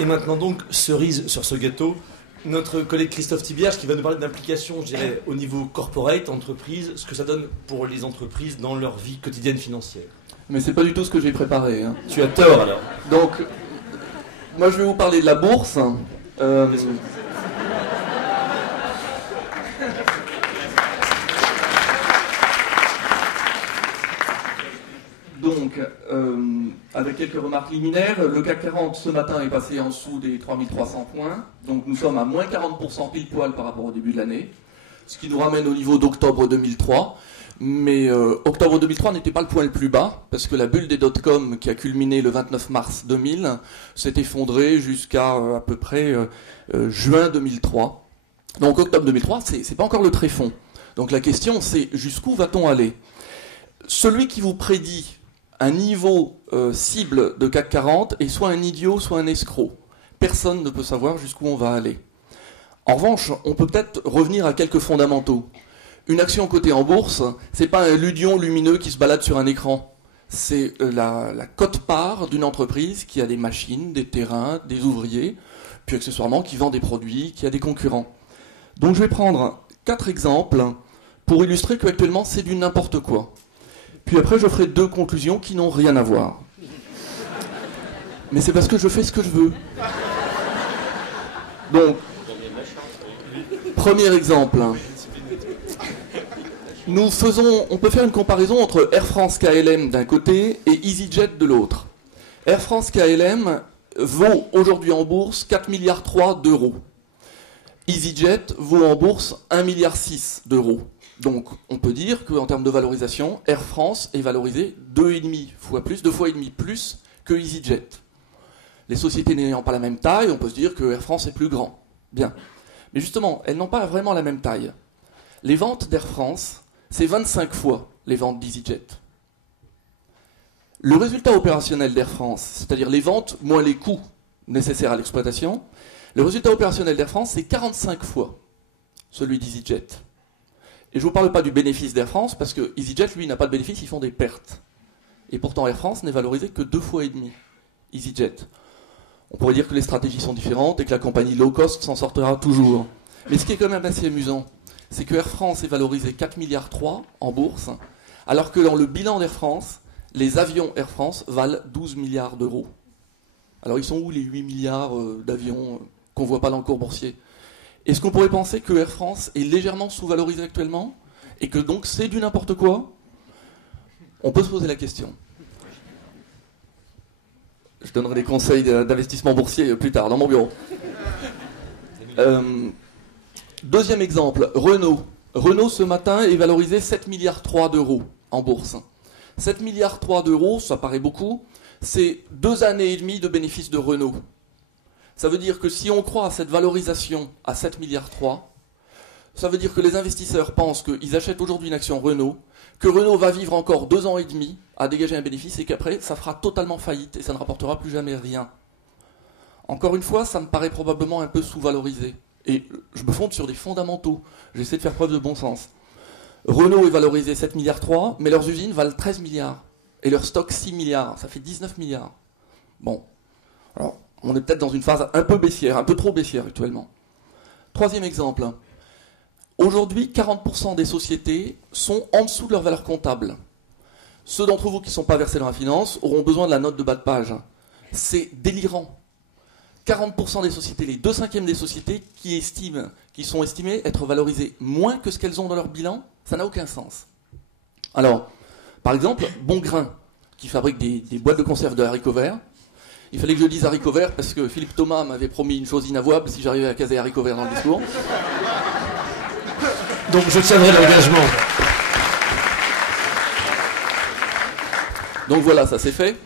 Et maintenant donc, cerise sur ce gâteau, notre collègue Christophe Thibiage qui va nous parler d'implication, je dirais, au niveau corporate, entreprise, ce que ça donne pour les entreprises dans leur vie quotidienne financière. Mais c'est pas du tout ce que j'ai préparé. Hein. Tu as tort alors. Donc, moi je vais vous parler de la bourse. Donc, avec quelques remarques liminaires, le CAC 40 ce matin est passé en dessous des 3300 points. Donc nous sommes à moins 40% pile poil par rapport au début de l'année. Ce qui nous ramène au niveau d'octobre 2003. Mais octobre 2003 n'était pas le point le plus bas, parce que la bulle des dot-com qui a culminé le 29 mars 2000 s'est effondrée jusqu'à à peu près juin 2003. Donc octobre 2003, c'est pas encore le tréfonds. Donc la question c'est jusqu'où va-t-on aller ? Celui qui vous prédit un niveau cible de CAC 40 est soit un idiot, soit un escroc. Personne ne peut savoir jusqu'où on va aller. En revanche, on peut peut-être revenir à quelques fondamentaux. Une action cotée en bourse, c'est pas un ludion lumineux qui se balade sur un écran. C'est la quote-part d'une entreprise qui a des machines, des terrains, des ouvriers, puis accessoirement qui vend des produits, qui a des concurrents. Donc je vais prendre 4 exemples pour illustrer qu'actuellement c'est du n'importe quoi. Puis après je ferai 2 conclusions qui n'ont rien à voir. Mais c'est parce que je fais ce que je veux. Donc, premier exemple. On peut faire une comparaison entre Air France KLM d'un côté et EasyJet de l'autre. Air France KLM vaut aujourd'hui en bourse 4,3 milliards d'euros. EasyJet vaut en bourse 1,6 milliard d'euros. Donc on peut dire qu'en termes de valorisation, Air France est valorisée 2,5 fois plus que EasyJet. Les sociétés n'ayant pas la même taille, on peut se dire que Air France est plus grand. Bien. Mais justement, elles n'ont pas vraiment la même taille. Les ventes d'Air France, c'est 25 fois les ventes d'EasyJet. Le résultat opérationnel d'Air France, c'est-à-dire les ventes moins les coûts nécessaires à l'exploitation, le résultat opérationnel d'Air France, c'est 45 fois celui d'EasyJet. Et je ne vous parle pas du bénéfice d'Air France, parce que EasyJet, lui, n'a pas de bénéfice, ils font des pertes. Et pourtant, Air France n'est valorisé que 2,5 fois EasyJet. On pourrait dire que les stratégies sont différentes et que la compagnie low cost s'en sortira toujours. Mais ce qui est quand même assez amusant, c'est que Air France est valorisé 4,3 milliards en bourse, alors que dans le bilan d'Air France, les avions Air France valent 12 milliards d'euros. Alors ils sont où les 8 milliards d'avions qu'on ne voit pas dans le cours boursier ? Est-ce qu'on pourrait penser que Air France est légèrement sous-valorisé actuellement ? Et que donc c'est du n'importe quoi ? On peut se poser la question. Je donnerai des conseils d'investissement boursier plus tard dans mon bureau. Deuxième exemple, Renault. Renault ce matin est valorisé 7,3 milliards d'euros en bourse. 7,3 milliards d'euros, ça paraît beaucoup, c'est 2 années et demie de bénéfices de Renault. Ça veut dire que si on croit à cette valorisation à 7,3 milliards, ça veut dire que les investisseurs pensent qu'ils achètent aujourd'hui une action Renault, que Renault va vivre encore 2 ans et demi à dégager un bénéfice et qu'après, ça fera totalement faillite et ça ne rapportera plus jamais rien. Encore une fois, ça me paraît probablement un peu sous-valorisé. Et je me fonde sur des fondamentaux. J'essaie de faire preuve de bon sens. Renault est valorisé 7,3 milliards, mais leurs usines valent 13 milliards. Et leur stock 6 milliards. Ça fait 19 milliards. Bon. Alors, on est peut-être dans une phase un peu baissière, un peu trop baissière actuellement. Troisième exemple. Aujourd'hui, 40% des sociétés sont en dessous de leur valeur comptable. Ceux d'entre vous qui ne sont pas versés dans la finance auront besoin de la note de bas de page. C'est délirant. 40% des sociétés, les 2/5 des sociétés qui sont estimées être valorisées moins que ce qu'elles ont dans leur bilan, ça n'a aucun sens. Alors, par exemple, Bongrain, qui fabrique des boîtes de conserve de haricots verts. Il fallait que je dise haricots verts parce que Philippe Thomas m'avait promis une chose inavouable si j'arrivais à caser haricots verts dans le discours. Donc je tiendrai l'engagement. Donc voilà, ça c'est fait.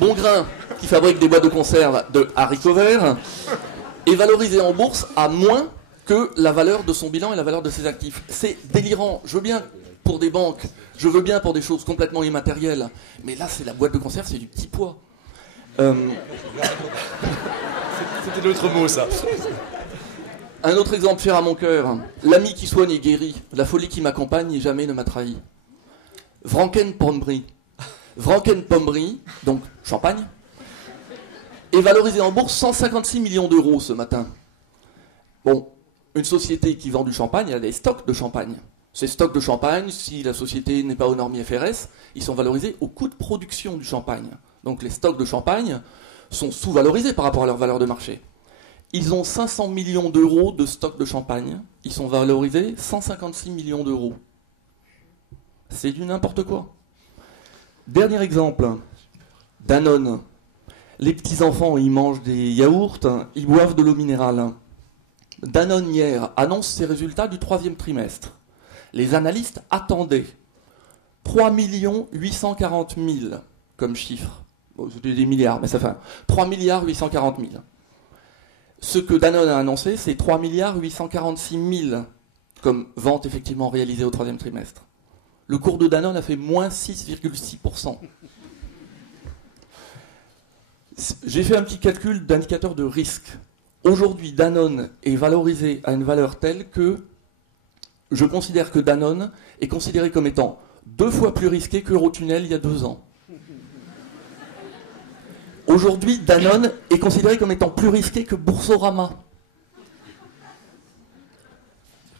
Bongrain, qui fabrique des boîtes de conserve de haricots verts, est valorisé en bourse à moins que la valeur de son bilan et la valeur de ses actifs. C'est délirant. Je veux bien pour des banques, je veux bien pour des choses complètement immatérielles, mais là c'est la boîte de conserve, c'est du petit pois. C'était l'autre mot, ça. Un autre exemple cher à mon cœur. L'ami qui soigne est guéri. La folie qui m'accompagne et jamais ne m'a trahi. Franken Pommery. Franken Pommery, donc champagne, est valorisé en bourse 156 millions d'euros ce matin. Bon, une société qui vend du champagne, elle a des stocks de champagne. Ces stocks de champagne, si la société n'est pas aux normes IFRS, ils sont valorisés au coût de production du champagne. Donc les stocks de champagne sont sous-valorisés par rapport à leur valeur de marché. Ils ont 500 millions d'euros de stocks de champagne. Ils sont valorisés 156 millions d'euros. C'est du n'importe quoi. Dernier exemple, Danone. Les petits-enfants, ils mangent des yaourts, ils boivent de l'eau minérale. Danone hier annonce ses résultats du 3e trimestre. Les analystes attendaient 3 840 000 comme chiffre. Bon, c'était des milliards, mais ça fait 3 840 000. Ce que Danone a annoncé, c'est 3 846 000 comme vente effectivement réalisée au 3e trimestre. Le cours de Danone a fait moins 6,6%. J'ai fait un petit calcul d'indicateur de risque. Aujourd'hui, Danone est valorisé à une valeur telle que je considère que Danone est considéré comme étant 2 fois plus risqué que Eurotunnel il y a 2 ans. Aujourd'hui, Danone est considéré comme étant plus risqué que Boursorama.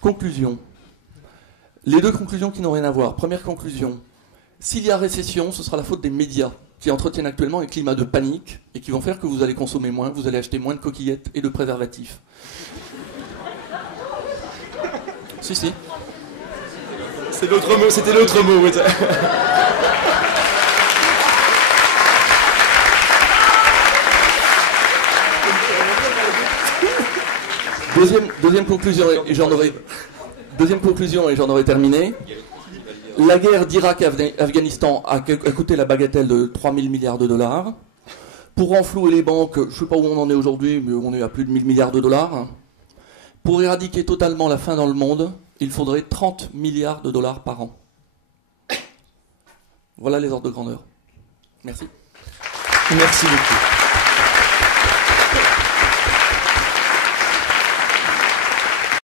Conclusion. Les 2 conclusions qui n'ont rien à voir. Première conclusion. S'il y a récession, ce sera la faute des médias qui entretiennent actuellement un climat de panique et qui vont faire que vous allez consommer moins, vous allez acheter moins de coquillettes et de préservatifs. Si. C'est l'autre mot, c'était l'autre mot. Oui. Deuxième conclusion, et j'en aurai terminé. La guerre d'Irak-Afghanistan a coûté la bagatelle de 3 000 milliards de dollars. Pour renflouer les banques, je ne sais pas où on en est aujourd'hui, mais on est à plus de 1 000 milliards de dollars. Pour éradiquer totalement la faim dans le monde, il faudrait 30 milliards de dollars par an. Voilà les ordres de grandeur. Merci. Merci beaucoup.